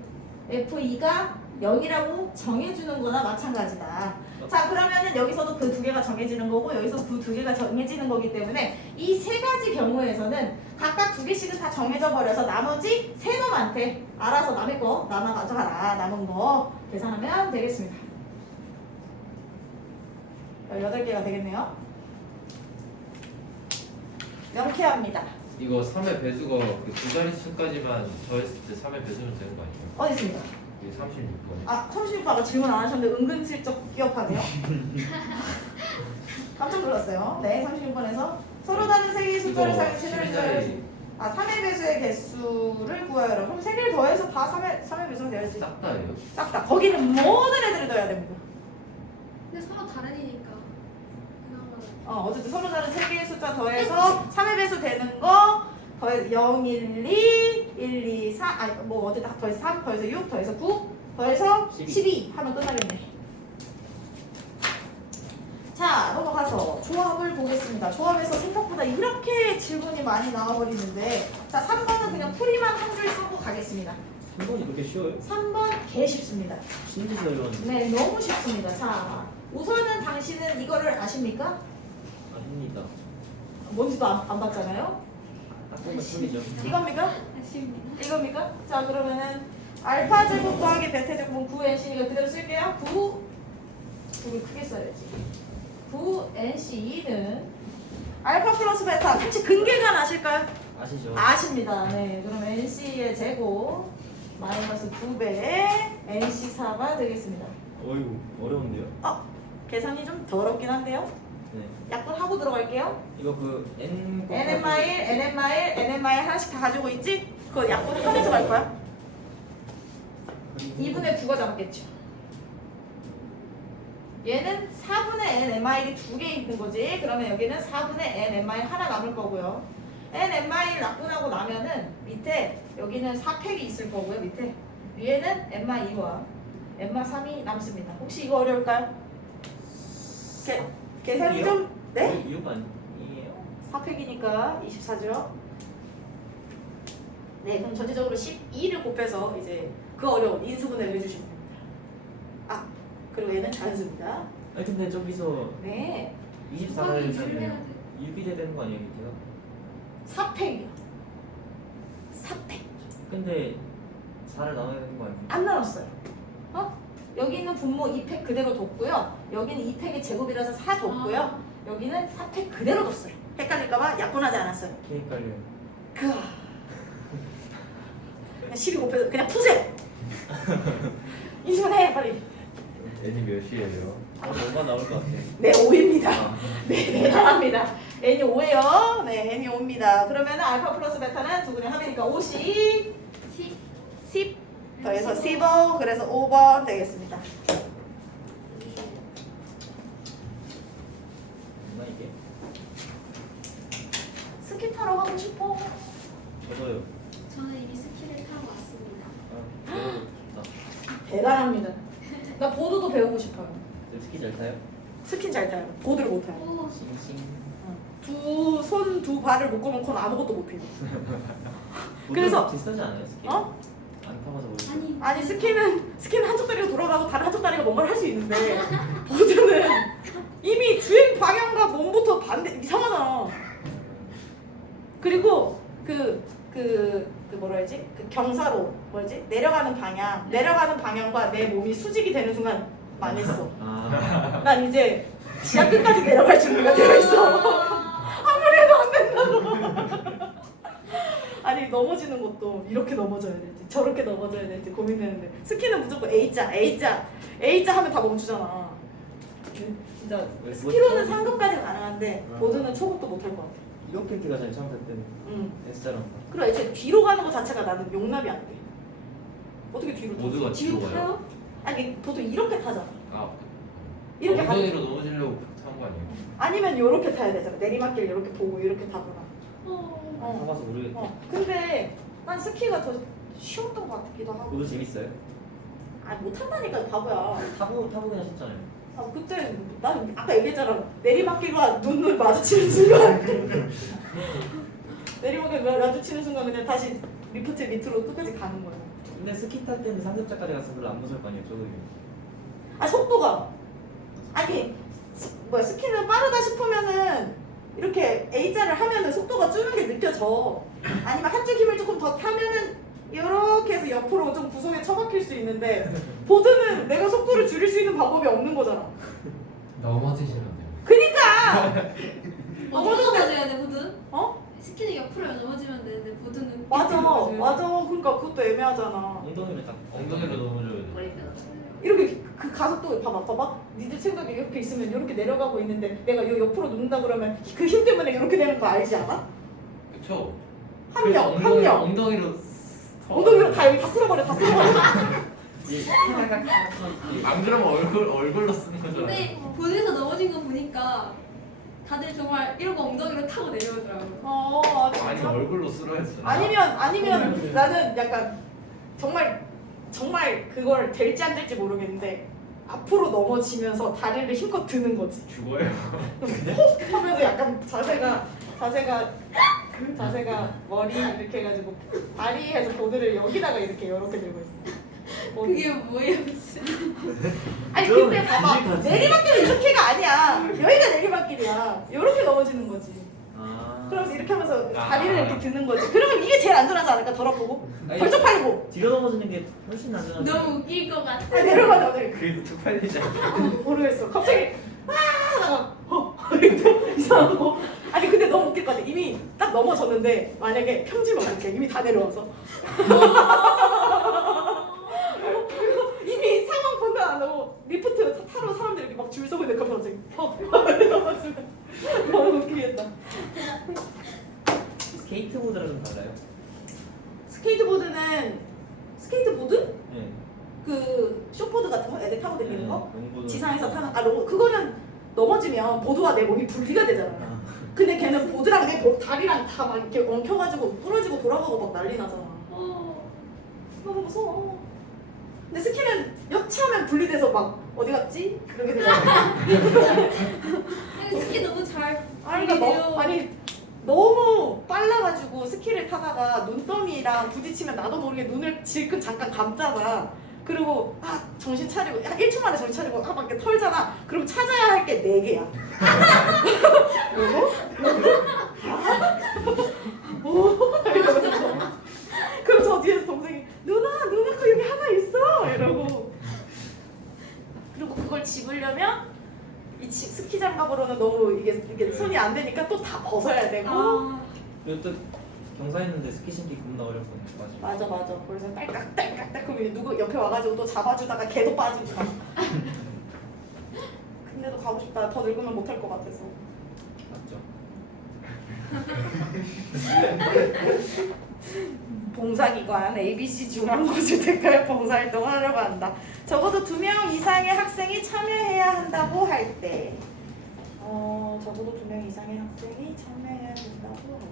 F2가 0이라고 정해주는 거나 마찬가지다. 자, 그러면은 여기서도 그 두 개가 정해지는 거고 여기서 그 두 개가 정해지는 거기 때문에 이 세 가지 경우에서는 각각 두 개씩은 다 정해져 버려서 나머지 세 놈한테 알아서 남의 거 나눠 가져가라. 남은 거 계산하면 되겠습니다. 18개가 되겠네요. 명쾌합니다. 이거 3의 배수가 그 두 자리 수까지만 더했을 때 3의 배수는 되는 거 아니에요? 어디 있습니다. 이게 36번. 아, 36번가 질문 안 하셨는데 은근슬쩍 기억하네요. 깜짝 놀랐어요. 네, 36번에서 서로 다른 세 개의 숫자를 사용해 세 개를 더해서 3의 배수의 개수를 구하여라. 그럼 세 개를 더해서 다 3의 배수가 되어야지. 싹 다예요? 싹 다. 거기는 모든 애들을 넣어야 됩니다. 근데 서로 다르니까 그나마 어쨌든 서로 다른 세 개의 숫자 더해서 3의 배수 되는 거 0, 1, 2, 1, 2, 4, 아니 뭐 어디다 더해서 3, 더해서 6, 더해서 9, 더해서 12 하면 끝나겠네. 자, 넘어가서 조합을 보겠습니다. 조합에서 생각보다 이렇게 질문이 많이 나와버리는데 자, 3번은 그냥 풀이만 한 줄 쓰고 가겠습니다. 3번이 그렇게 쉬워요? 3번 개 쉽습니다. 신지서 이런 네, 너무 쉽습니다. 자, 우선은 당신은 이거를 아십니까? 아닙니다. 뭔지도 안 봤잖아요. 딱 보면 틀리죠. 이겁니까? 아쉽니다. 이겁니까? 자, 그러면은 알파 제곱 더하기 베타 제곱은 9NC니까 그대로 쓸게요. 9를 크게 써야지. 9NC2는 알파 플러스 베타 혹시 근계가 나실까요? 아시죠? 아십니다. 네, 그럼 NC의 제곱 마이너스 2배의 NC4가 되겠습니다. 어이구 어려운데요? 계산이 좀 더럽긴 한데요. 네. 약분하고 들어갈게요. 이거 그 N NMIL 하나씩 다 가지고 있지? 그거 약분하면서 갈 거야. 2분의 9가 남겠죠. 얘는 4분의 NMIL이 2개 있는 거지. 그러면 여기는 4분의 NMIL 하나 남을 거고요. NMIL 약분하고 나면은 밑에 여기는 4팩이 있을 거고요. 밑에 위에는 NMI2와 NMI3이 남습니다. 혹시 이거 어려울까요? 계산이 좀 네? 이유가 아니에요? 4팩이니까 24죠. 네, 그럼 전체적으로 12를 곱해서 이제 그 어려운 인수분해를 해주시면 됩니다. 아, 그리고 얘는 잔수입니다. 아니 근데 저기서 네, 24를 줄여야 찾으면 돼. 6이 돼야 되는 거 아니에요 밑에가? 4팩이요. 4팩. 근데 4를 나눠야 되는 거 아니에요? 안 나눴어요. 여기 있는 분모 2팩 그대로 뒀고요. 여기는 2팩의 제곱이라서 4 뒀고요. 여기는 4팩 그대로 뒀어요. 헷갈릴까봐 약분하지 않았어요. 개 헷갈려요. 그냥 12 곱해서 그냥 푸세요. 인수분해 빨리. N이 몇이에요? 5가 나올 것 같아. 네, 5입니다. 네, 대단합니다. n이 5예요. 네, n이 5입니다. 그러면 알파 플러스 베타는 두 분의 합이니까 50, 10 더해서 15, 그래서 5번 되겠습니다. 얼마 이게? 스키 타러 가고 싶어. 저도요. 저는 이미 스키를 타고 왔습니다. 배우고 싶다. 대단합니다. 나 보드도 배우고 싶어요. 저 스키 잘 타요? 스키 잘 타요. 보드를 못 타요. 오, 싱싱. 두 손, 두 발을 묶어놓고는 아무것도 못 해요. 그래서- 비싸지 않아요 스키? 어? 안 타봐서 모르겠어요. 아니, 아니 스키는 한쪽 다리가 돌아가고 다른 한쪽 다리가 뭔가를 할 수 있는데 보드는 이미 주행 방향과 몸부터 반대 이상하잖아. 그리고 그 뭐라 해야지? 그 경사로 뭐지? 내려가는 방향과 내 몸이 수직이 되는 순간 망했어. 아. 난 이제 지하 끝까지 내려갈 준비가 되어 있어. 아무리 해도 안 된다고. 아니 넘어지는 것도 이렇게 넘어져야 될지 저렇게 넘어져야 될지 고민되는데 스키는 무조건 A자 하면 다 멈추잖아. 진짜 왜 스키로는 상급까지 가능한데 보드는 초급도 못할 것 같아. 이렇게 기가 잘 처음 탈 때는 응. S자랑 그리고 애초에 뒤로 가는 것 자체가 나는 용납이 안 돼. 어떻게 뒤로 타? 모두가 뒤로 가요? 타요? 아니 보통 이렇게 타잖아. 아, 이렇게 가는 엉덩이로 넘어지려고 탄 거 아니에요? 아니면 이렇게 타야 되잖아. 내리막길 이렇게 보고 이렇게 타거나. 타봐서 모르겠다. 근데 난 스키가 더 쉬웠던 것 같기도 하고. 그거 재밌어요? 아니 못 탄다니까 바보야. 타보 그냥 했잖아요. 아 그때 난 아까 얘기했잖아. 내리막길과 눈을 마주치는 순간. 내리막길 마주치는 순간 그냥 다시 리프트 밑으로 끝까지 가는 거야. 근데 스키 탈 때는 상급자까지 가서 별로 안 무서울 거 아니에요 저도. 아 속도가 아니 스키는 빠르다 싶으면은 이렇게 A자를 하면은 속도가 주는 게 느껴져. 아니면 한쪽 힘을 조금 더 타면은 이렇게 해서 옆으로 좀 구석에 처박힐 수 있는데 보드는 내가 속도를 줄일 수 있는 방법이 없는 거잖아. 넘어지시면 돼요. 그니까 어디로 넘어져야 돼, 보드? 어? 스키는 옆으로 넘어지면 되는데 보드는 맞아 밑으로 넘어져야 돼. 그러니까 그것도 애매하잖아. 엉덩이를 딱 엉덩이로 넘어져야 돼. 머리 빼서. 이렇게 그 가속도 봐봐 니들 생각이 이렇게 있으면 이렇게 내려가고 있는데 내가 요 옆으로 눕는다 그러면 그 힘 때문에 이렇게 되는 거 알지 않아? 그쵸? 합력 엉덩이로 엉덩이로 다 여기 다 쓸어버려 안 그러면 얼굴로 쓰는 거잖아. 근데 보드에서 넘어진 거 보니까 다들 정말 이러고 엉덩이로 타고 내려오더라고요. 아니 진짜? 얼굴로 쓸어야지. 아니면 나는 약간 정말 그걸 될지 안 될지 모르겠는데 앞으로 넘어지면서 다리를 힘껏 드는 거지. 죽어요. 혹 하면서 약간 자세가 머리 이렇게 해가지고 다리에서 보드를 여기다가 이렇게 들고 있어. 그게 뭐예요, 무슨? 아니 좀 근데 봐봐 이해가 돼. 내리막길은 이렇게가 아니야. 여기가 내리막길이야. 이렇게 넘어지는 거지. 아. 그러면서 이렇게 하면서 아. 다리를 이렇게 드는 거지. 그러면 이게 제일 안전하지 않을까? 덜 아프고 아니, 벌쩍 팔고 뒤로 넘어지는 게 훨씬 안전하죠. 너무 웃길 것 같아. 내려가자. 그게 더 쪽팔리지 않아? 모르겠어. 갑자기 하다가 이렇게 이상한 거. 아니 근데 너무 웃길 것 같아. 이미 딱 넘어졌는데 만약에 평지만 이렇게 이미 다 내려와서 이미 상황 판단 안 하고 리프트 타러 사람들이 이렇게 막 줄 서고 있는데 갑자기 내려가지고 너무 웃기겠다. 스케이트보드랑 좀 달라요? 스케이트보드? 네. 그 쇼보드 같은 거 애들 타고 다니는 거? 롱보드. 지상에서 타는 그거는 넘어지면 보드와 내 몸이 분리가 되잖아. 아. 근데 걔는 보드랑 내 다리랑 다 막 이렇게 엉켜가지고 부러지고 돌아가고 막 난리 나잖아. 너무 무서워. 근데 스키는 여차하면 분리돼서 막 어디 갔지? 그러게 되잖아. 스키 너무 잘. 아니 너무 빨라가지고 스키를 타다가 눈더미랑 부딪히면 나도 모르게 눈을 질끈 잠깐 감잖아. 그리고 정신 차리고 1초 만에 정신 차리고 막 이렇게 털잖아. 그럼 찾아야 할 게 4개야. 이러면서 그럼 저 뒤에서 동생이 누나 그 여기 하나 있어 이러고. 그리고 그걸 집으려면 이 스키 장갑으로는 너무 이게 손이 안 되니까 또 다 벗어야 되고. 그리고 또 경사 있는데 스키 신기 겁나 어렵거든요. 맞아. 그래서 딸깍 그러면 누구 옆에 와가지고 또 잡아주다가 걔도 빠지고. 근데도 가고 싶다. 더 늙으면 못할 것 같아서. 맞죠? 봉사기관 ABC 중앙고주택가에 봉사활동을 하려고 한다. 적어도 2명 이상의 학생이 참여해야 한다고 할 때. 적어도 2명 이상의 학생이 참여해야 된다고 할 때.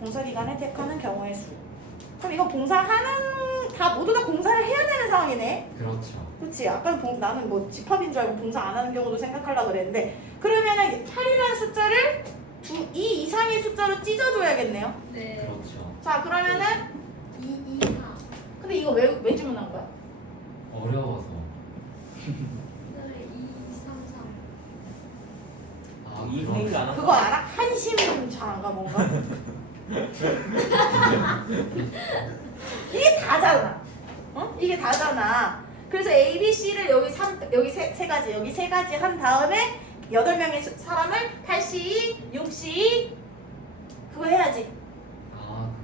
봉사기관에 택하는 경우의 수. 그럼 이거 모두 다 봉사를 해야 되는 상황이네. 그렇죠. 그렇지. 아까 나는 뭐 집합인 줄 알고 봉사 안 하는 경우도 생각하려고 그랬는데 그러면은 8이라는 숫자를 2 이상의 숫자로 찢어줘야겠네요. 네. 그렇죠. 자 그러면은 2, 2, 4. 근데 이거 왜 주문한 거야? 어려워서. 그다음에 2, 3, 4. 이 회의를 안 그거 알아? 한심자인가 뭔가? 이게 다잖아. 이게 다잖아. 그래서 A, B, C를 여기 세 가지 한 다음에 8명의 사람을 8C, 6C 그거 해야지.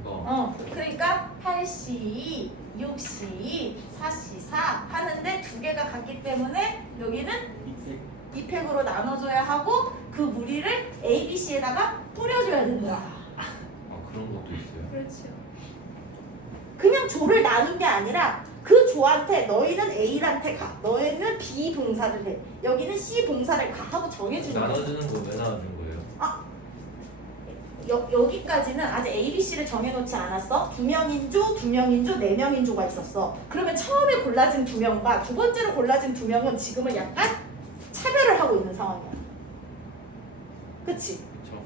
그거. 그러니까 8C, 6C, 4C, 4 하는데 2개가 같기 때문에 여기는 2팩으로 나눠줘야 하고 그 무리를 A, B, C에다가 뿌려줘야 된다. 그런 것도 있어요. 그렇죠. 그냥 조를 나눈 게 아니라 그 조한테 너희는 A한테 가, 너희는 B 봉사를 해, 여기는 C 봉사를 가 하고 정해주는 거야. 나눠주는 거 왜 나눠준 거예요? 여기까지는 아직 A, B, C를 정해놓지 않았어. 2명인 조, 2명인 조, 4명인 조가 있었어. 그러면 처음에 골라진 2명과 두 번째로 골라진 2명은 지금은 약간 차별을 하고 있는 상황이야. 그치? 그쵸.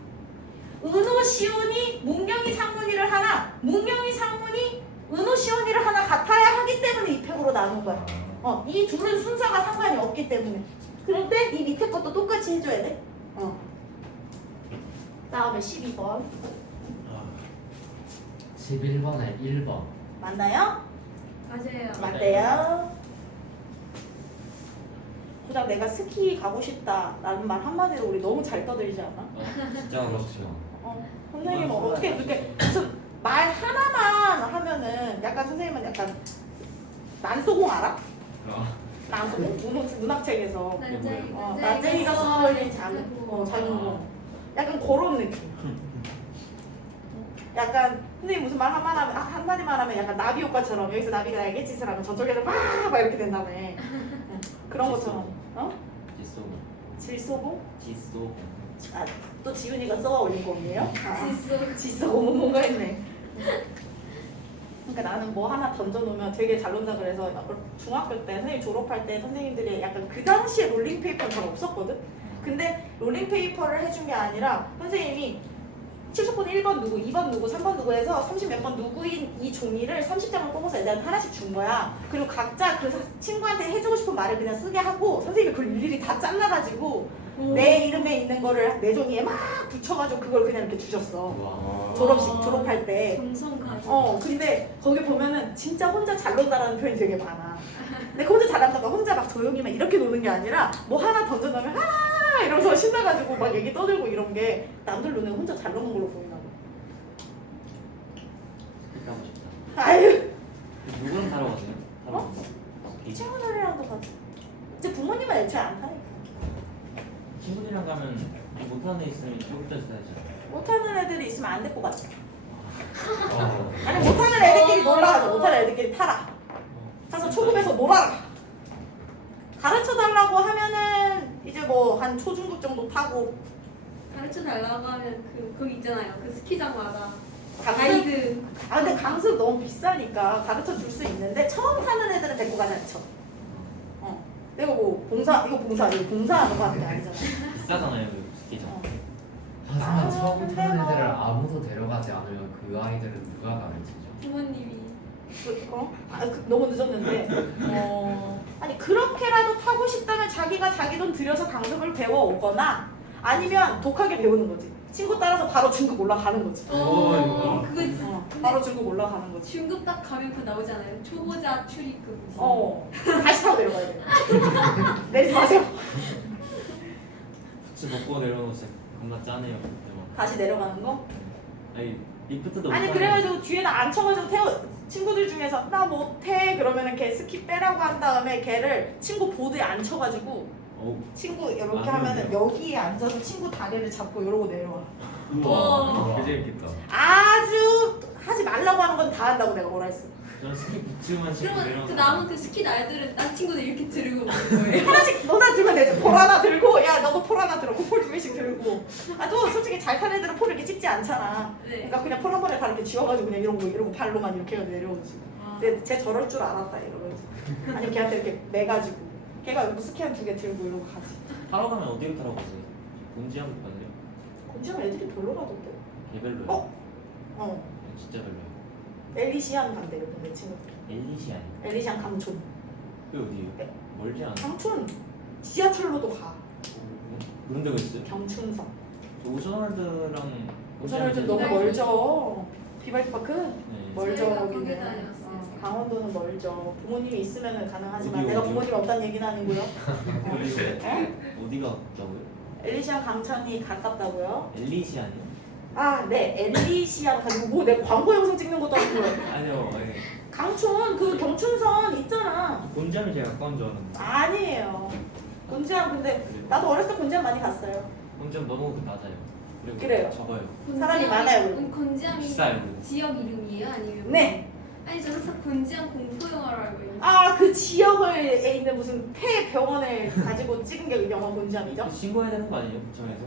은호, 시온이, 문경이, 상문이를 하나, 문경이, 상문이, 은호, 시온이를 하나 같아야 하기 때문에 이 팩으로 나눈 거야. 이 둘은 순서가 상관이 없기 때문에. 그런데 이 밑에 것도 똑같이 해줘야 돼. 다음에 12번. 11번에 1번. 맞나요? 맞아요. 맞대요. 고작 내가 스키 가고 싶다라는 말 한마디로 우리 너무 잘 떠들지 않아? 진짜 그렇죠. 선생님은 어떻게 그렇게 무슨 말 하나만 하면은 약간 선생님은 약간 난소공 알아? 난소공? 문학책에서 난쟁이가 써올린 작은 공. 약간 그런 느낌. 약간 선생님 무슨 말 한마디만 하면 약간 나비 효과처럼 여기서 나비가 날갯짓을 하면 저쪽에서 막 이렇게 된다며. 그런 것처럼. 지소. 질소공? 지소. 아, 또 지훈이가 써와 올린 공이에요? 지소. 지소공은 뭔가 했네. 그러니까 나는 뭐 하나 던져놓으면 되게 잘 논다 그래서 중학교 때 선생님 졸업할 때 선생님들이 약간 그 당시에 롤링페이퍼는 잘 없었거든? 근데 롤링페이퍼를 해준 게 아니라 선생님이 7초권 1번 누구, 2번 누구, 3번 누구 해서 30 몇 번 누구인 이 종이를 30장을 뽑아서 애들한테 하나씩 준 거야. 그리고 각자 그 친구한테 해주고 싶은 말을 그냥 쓰게 하고 선생님이 그걸 일일이 다 잘라가지고 내 이름에 있는 거를 내 종이에 막 붙여가지고 그걸 그냥 이렇게 주셨어. 와. 졸업할 때. 정성 가지. 근데 거기 보면은 진짜 혼자 잘 논다라는 표현이 되게 많아. 근데 혼자 잘한다고 혼자 막 조용히만 이렇게 노는 게 아니라 뭐 하나 던져놓으면 이러면서 신나가지고 막 얘기 떠들고 이런 게 남들 눈에 혼자 잘 노는 걸로 보이나 봐. 이렇게 하고 싶다. 아유, 누구랑 타러 가세요? 어? 친구들이랑도 가지. 이제 부모님은 애초에 안 타니까. 친구들이랑 가면 못하는 애 있으면 조금 더 써야지. 못하는 애들이 있으면 안 데리고 가지. 어. 아니 못하는 애들끼리 놀러가자. 못하는 애들끼리 타라. 가서 초급에서 놀아라. 가르쳐 달라고 하면은 이제 뭐 한 초중급 정도 타고 가르쳐 달라고 하면 거기 있잖아요. 그 스키장마다 강습? 가이드. 아 근데 강습 너무 비싸니까 가르쳐 줄 수 있는데 처음 타는 애들은 데리고 가지 않죠. 내가 뭐 이거 봉사하는 거 하는 게 아니잖아. 비싸잖아요, 그 스키장. 하지만 처음 근데 타는 뭐- 애들을 아무도 데려가지 않으면 그 아이들은 누가 가르치죠? 부모님이. 너무 늦었는데 아니 그렇게라도 타고 싶다면 자기가 자기 돈 들여서 강습을 배워 오거나 아니면 독하게 배우는 거지. 친구 따라서 바로 중급 올라가는 거지. 그거 바로 중급 올라가는 거지. 중급 딱 가면 그 나오잖아요. 초보자 출입금. 다시 타고 내려가야 돼. 내리지 마세요. 부츠 벗고 내려오면 진짜 겁나 짜네요. 대박. 다시 내려가는 거? 아니 리프트도 아니 못하는- 그래가지고 뒤에다 앉혀가지고 친구들 중에서 나 못해 그러면은 걔 스키 빼라고 한 다음에 걔를 친구 보드에 앉혀가지고 어우, 친구 이렇게 안 하면은 그러네요. 여기에 앉아서 친구 다리를 잡고 이러고 내려와. 우와. 개 재밌겠다. 아주 하지 말라고 하는 건 다 한다고 내가 뭐라 했어. 저는 스키 부츠만 신고 그러면 내려오는 그 남은 그 스키 날들은 딴 친구들 이렇게 들고 오는 거예요. 하나씩 너나 들면 되지. 폴 하나 들고 야 너도 폴 하나 들고 폴 2개씩 들고. 또 솔직히 잘 타는 애들은 폴 이렇게 찝지 않잖아. 네. 그러니까 그냥 폴 한 번에 다 이렇게 쥐어가지고 그냥 이러고 발로만 이렇게 해서 내려오지. 근데 쟤 저럴 줄 알았다 이러면서. 아니면 걔한테 이렇게 매가지고 걔가 이거 스키 한 2개 들고 이러고 가지. 타러 가면 어디로 타러 가세요? 본지함 가세요? 공지하면 애들이 별로 가던데. 개별로요? 어. 진짜 별로요. 엘리시안 간대요 내 친구들. 엘리시 아니에요? 엘리시안 강촌. 그게 어디예요? 멀지 않아? 강촌 지하철로도 가. 그런 데가 있어요? 경춘성. 저 오션월드랑 오션월드 너무 비발디. 멀죠. 비발디 파크 네. 멀죠 저희가 거기는. 거기 다녔어요. 강원도는 멀죠. 부모님이 있으면 가능하지만 어디요, 내가 어디요? 부모님 없다는 얘기는 아니고요. 어디가 없다고요? 엘리시안 강천이 가깝다고요? 엘리시 아니에요? 아, 네. 엘리시안 가지고 뭐 내가 광고 영상 찍는 것도 아니고. 아니요. 네. 강촌 그 경춘선 있잖아. 본지함이 제일 가까운 줄 알았는데. 아니에요. 곤지암 근데 나도 어렸을 때 곤지암 많이 갔어요. 본지함 너무 낮아요. 그리고 그래요. 적어요. 사람이 많아요, 우리. 곤지암이 비싸요. 지역 이름이에요? 아니면? 네. 아니 저는 항상 곤지암 공포 영화로 알고 있는데. 아, 그 지역에 있는 무슨 폐 병원을 가지고 찍은 게 영화 곤지암이죠? 신고해야 되는 거 아니에요? 구청에서?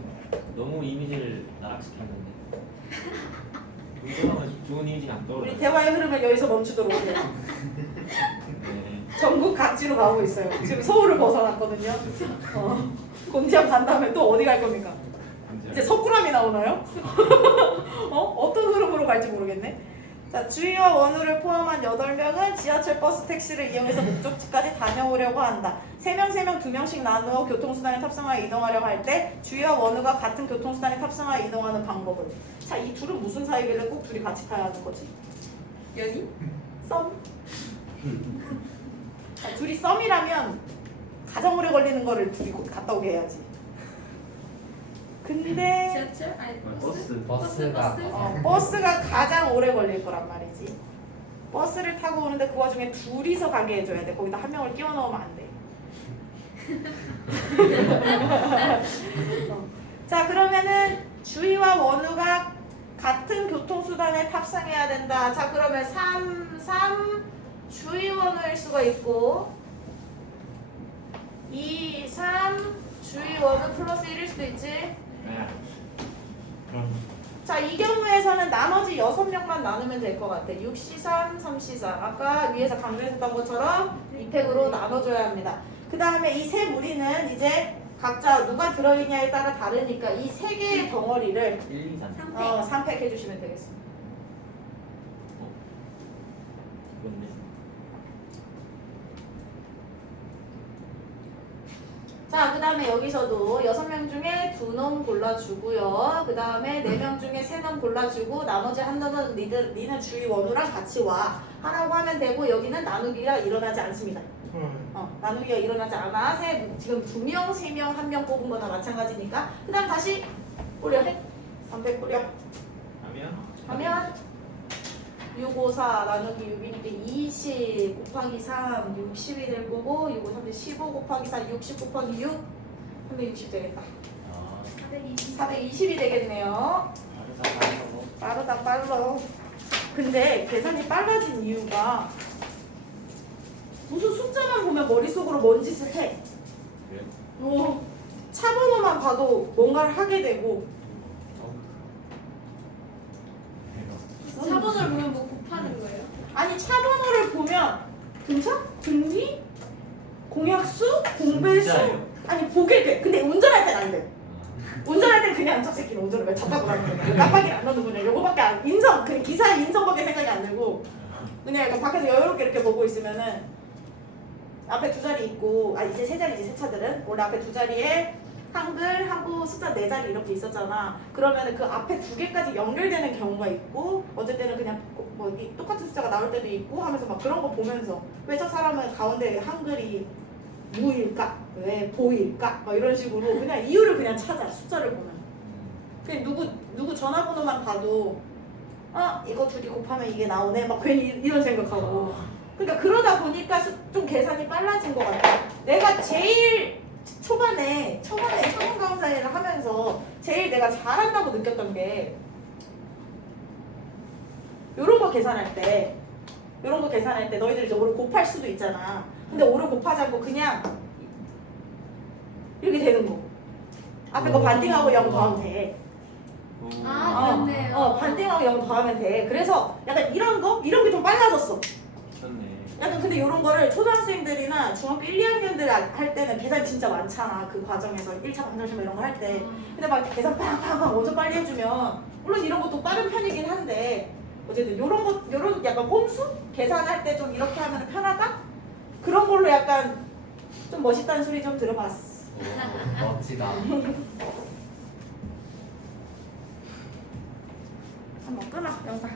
너무 이미지를 나락시켰는데. 본지함은 좋은 이미지가 안 떠올라요. 우리 대화의 흐름을 여기서 멈추도록 해요. 네. 전국 각지로 가고 있어요. 지금 서울을 벗어났거든요. 곤지암 간 다음에 또 어디 갈 겁니까? 본지함. 이제 석굴암이 나오나요? 어떤 흐름으로 갈지 모르겠네. 자, 주희와 원우를 포함한 8명은 지하철 버스 택시를 이용해서 목적지까지 다녀오려고 한다. 3명, 2명씩 나누어 교통수단에 탑승하여 이동하려고 할 때 주희와 원우가 같은 교통수단에 탑승하여 이동하는 방법을. 자, 이 둘은 무슨 사이길래 꼭 둘이 같이 타야 하는 거지? 연이? 썸? 자, 둘이 썸이라면 가장 오래 걸리는 거를 둘이 곧 갔다 오게 해야지. 근데 지하철? 아니 버스? 버스가 버스가 가장 오래 걸릴 거란 말이지. 버스를 타고 오는데 그 와중에 둘이서 가게 해줘야 돼. 거기다 한 명을 끼워 넣으면 안 돼. 자, 그러면은 주희와 원우가 같은 교통수단에 탑승해야 된다. 자, 그러면 3 주희 원우일 수가 있고 2, 3 주의 원은 플러스 1일 수도 있지. 네. 그럼 자, 이 경우에서는 나머지 6명만 나누면 될 것 같아. 6C3, 3C3. 아까 위에서 강조했던 것처럼 이팩으로 나눠줘야 합니다. 그 다음에 이 세 무리는 이제 각자 누가 들어있냐에 따라 다르니까 이 세 개의 덩어리를 1, 2, 3. 3팩 해주시면 되겠습니다. 그렇네. 자, 그 다음에 여기서도 6명 중에 2놈 골라주고요. 그 다음에 4명 중에 3놈 골라주고 나머지 한 놈은 니는 주의 원우랑 같이 와 하라고 하면 되고 여기는 나누기가 일어나지 않습니다. 나누기가 일어나지 않아. 지금 2명, 3명, 1명 뽑은 거나 마찬가지니까. 그 다음 다시 뿌려. 300 뿌려. 하면 6, 5, 4 나누기 6이니까 20 곱하기 3, 60이 될 거고 6, 5, 3, 15 곱하기 4, 60 곱하기 6, 360 되겠다. 아, 420이 되겠네요. 빠르다 빨라. 근데 계산이 빨라진 이유가 무슨 숫자만 보면 머릿속으로 뭔 짓을 해. 그래요? 차 번호만 봐도 뭔가를 하게 되고 대박. 4번을 보면 뭐 곱하는 거예요? 아니 차 번호를 보면 등차? 등비? 공약수? 공배수? 진짜예요? 아니 보게 돼. 근데 운전할 땐 안 돼. 운전할 땐 그냥 저 새끼는 운전을 왜 잡다고 가는 거야. 깜빡이를 안 넣는 거냐. 요거밖에 안 인성 그 기사의 인성밖에 생각이 안 들고 그냥 약간 밖에서 여유롭게 이렇게 보고 있으면은 앞에 2자리 있고 이제 3자리지 새 차들은 원래 앞에 2자리에 한글 하고 숫자 4자리 이렇게 있었잖아. 그러면은 그 앞에 2개까지 연결되는 경우가 있고 어쩔 때는 그냥 뭐 똑같은 숫자가 나올 때도 있고 하면서 막 그런 거 보면서 왜 저 사람은 가운데 한글이 무일까? 왜 보일까? 막 이런 식으로 그냥 이유를 그냥 찾아 숫자를 보면 그냥 누구 전화번호만 봐도 이거 둘이 곱하면 이게 나오네 막 괜히 이런 생각하고 그러니까 그러다 보니까 좀 계산이 빨라진 것 같아. 내가 제일 초반에 청원 강사를 하면서 제일 내가 잘한다고 느꼈던 게 요런 거 계산할 때 너희들이 이제 5를 곱할 수도 있잖아. 근데 5를 곱하지 않고 그냥 이렇게 되는 거. 앞에 거 반띵하고 0 더하면 돼. 그렇네요. 반띵하고 0 더하면 돼. 그래서 약간 이런 게 좀 빨라졌어. 미쳤네. 약간 근데 이런 거를 초등학생들이나 중학교 1, 2학년들 할 때는 계산 진짜 많잖아. 그 과정에서 1차 방정식 이런 거 할 때. 근데 막 계산 팡팡팡 엄청 빨리 해주면 물론 이런 것도 빠른 편이긴 한데 어쨌든 요런 약간 꼼수? 계산할 때 좀 이렇게 하면 편하다? 그런 걸로 약간 좀 멋있다는 소리 좀 들어봤어. 멋지다. 한번 끊어 영상.